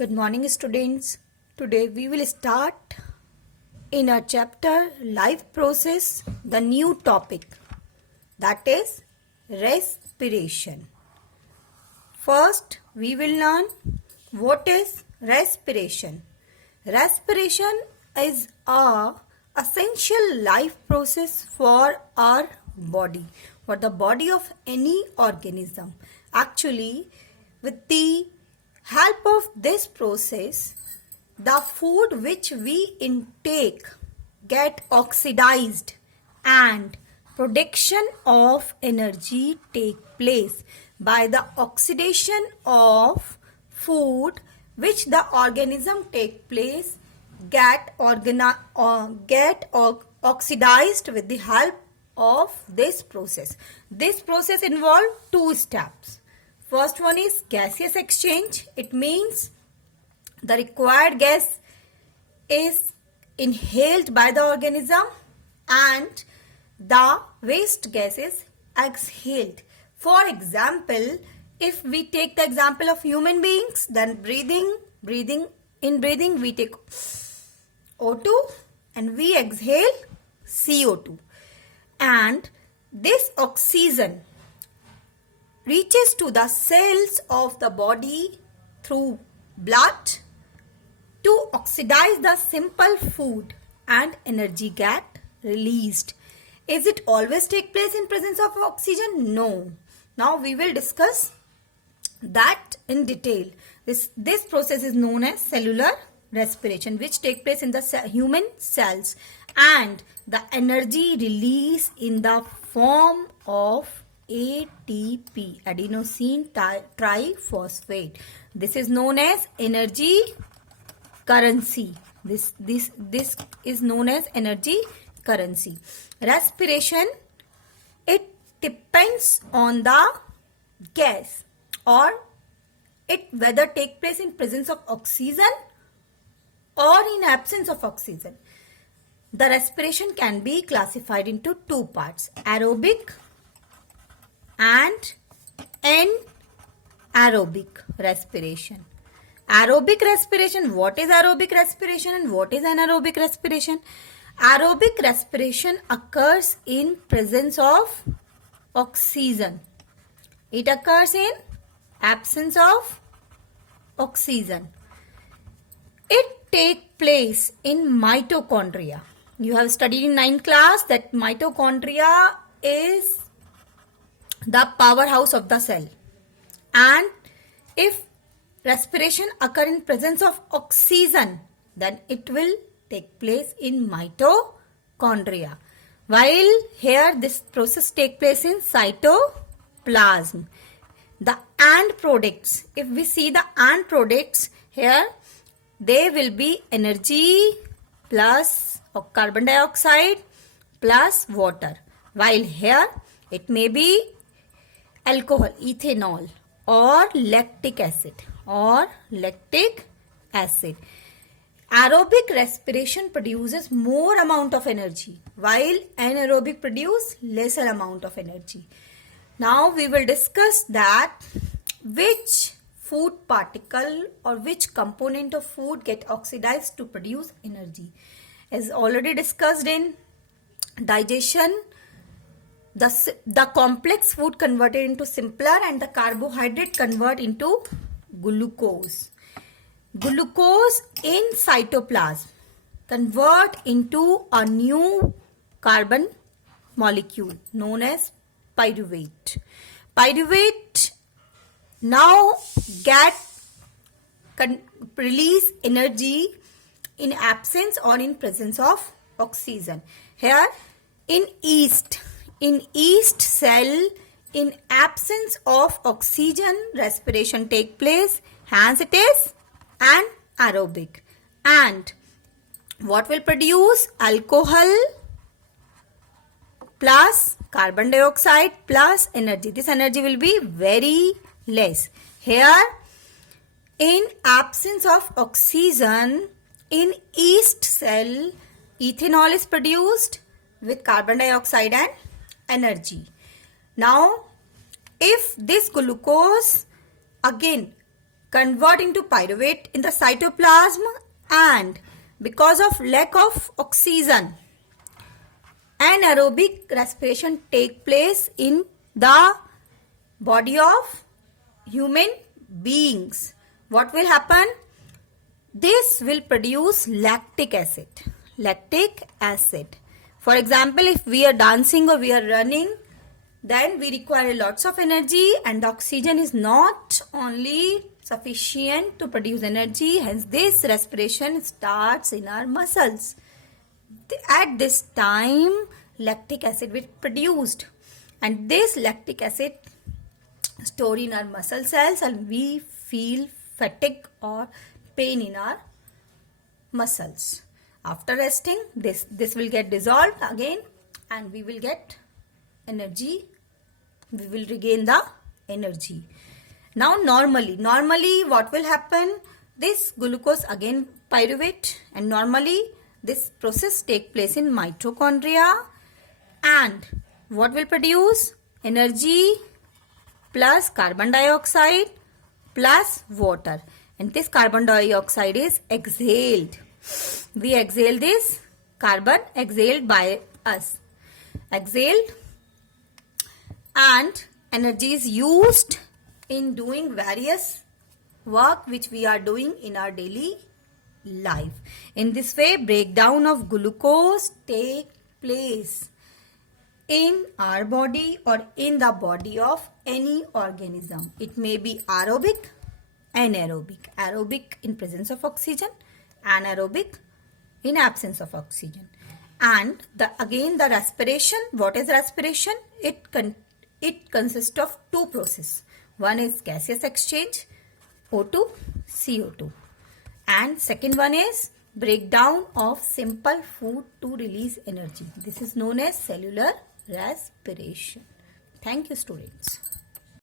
Good morning, students. Today we will start in our chapter Life Process the new topic, that is respiration. First, we will learn what is respiration. Respiration is a essential life process for our body, for the body of any organism. Actually, with the help of this process, the food which we intake get oxidized and production of energy take place by the oxidation of food which the organism take place get oxidized with the help of this process. This process involves two steps. First one is gaseous exchange. It means the required gas is inhaled by the organism and the waste gas is exhaled. For example, if we take the example of human beings, then breathing we take O2 and we exhale CO2. And this oxygen reaches to the cells of the body through blood to oxidize the simple food and energy get released. Is it always take place in presence of oxygen? No. Now we will discuss that in detail. This process is known as cellular respiration, which take place in the human cells, and the energy release in the form of ATP, adenosine triphosphate. This is known as energy currency. This is known as energy currency. Respiration, it depends on the gas or it whether take place in presence of oxygen or in absence of oxygen. The respiration can be classified into two parts: aerobic and anaerobic respiration. Aerobic respiration, what is aerobic respiration and what is anaerobic respiration? Aerobic respiration occurs in presence of oxygen. It occurs in absence of oxygen. It takes place in mitochondria. You have studied in 9th class that mitochondria is the powerhouse of the cell, and if respiration occur in presence of oxygen, then it will take place in mitochondria, while here this process take place in cytoplasm. The end products, if we see the end products here, they will be energy plus carbon dioxide plus water, while here it may be alcohol, ethanol, or lactic acid. Aerobic respiration produces more amount of energy, while anaerobic produce lesser amount of energy. Now we will discuss that which food particle or which component of food get oxidized to produce energy. As already discussed in digestion, the complex food converted into simpler and the carbohydrate convert into glucose. Glucose in cytoplasm convert into a new carbon molecule known as pyruvate. Pyruvate now release energy in absence or in presence of oxygen. Here in yeast cell, in absence of oxygen, respiration take place, hence it is anaerobic. And what will produce? Alcohol plus carbon dioxide plus energy. This energy will be very less. Here in absence of oxygen, in yeast cell, ethanol is produced with carbon dioxide and energy. Now, if this glucose again convert into pyruvate in the cytoplasm, and because of lack of oxygen, anaerobic respiration take place in the body of human beings. What will happen? This will produce lactic acid. Lactic acid. For example, if we are dancing or we are running, then we require lots of energy, and the oxygen is not only sufficient to produce energy. Hence, this respiration starts in our muscles. At this time, lactic acid will be produced, and this lactic acid stored in our muscle cells, and we feel fatigue or pain in our muscles. After resting, this will get dissolved again, and we will get energy. We will regain the energy. Now normally what will happen? This glucose again pyruvate, and normally this process take place in mitochondria, and what will produce? Energy plus carbon dioxide plus water, and this carbon dioxide is exhaled. We exhale this carbon, exhaled by us, exhaled, and energy is used in doing various work which we are doing in our daily life. In this way, breakdown of glucose take place in our body or in the body of any organism. It may be aerobic, anaerobic. Aerobic in presence of oxygen, anaerobic in absence of oxygen. And again the respiration. What is respiration? It consists of two processes. One is gaseous exchange, O2, CO2. And second one is breakdown of simple food to release energy. This is known as cellular respiration. Thank you, students.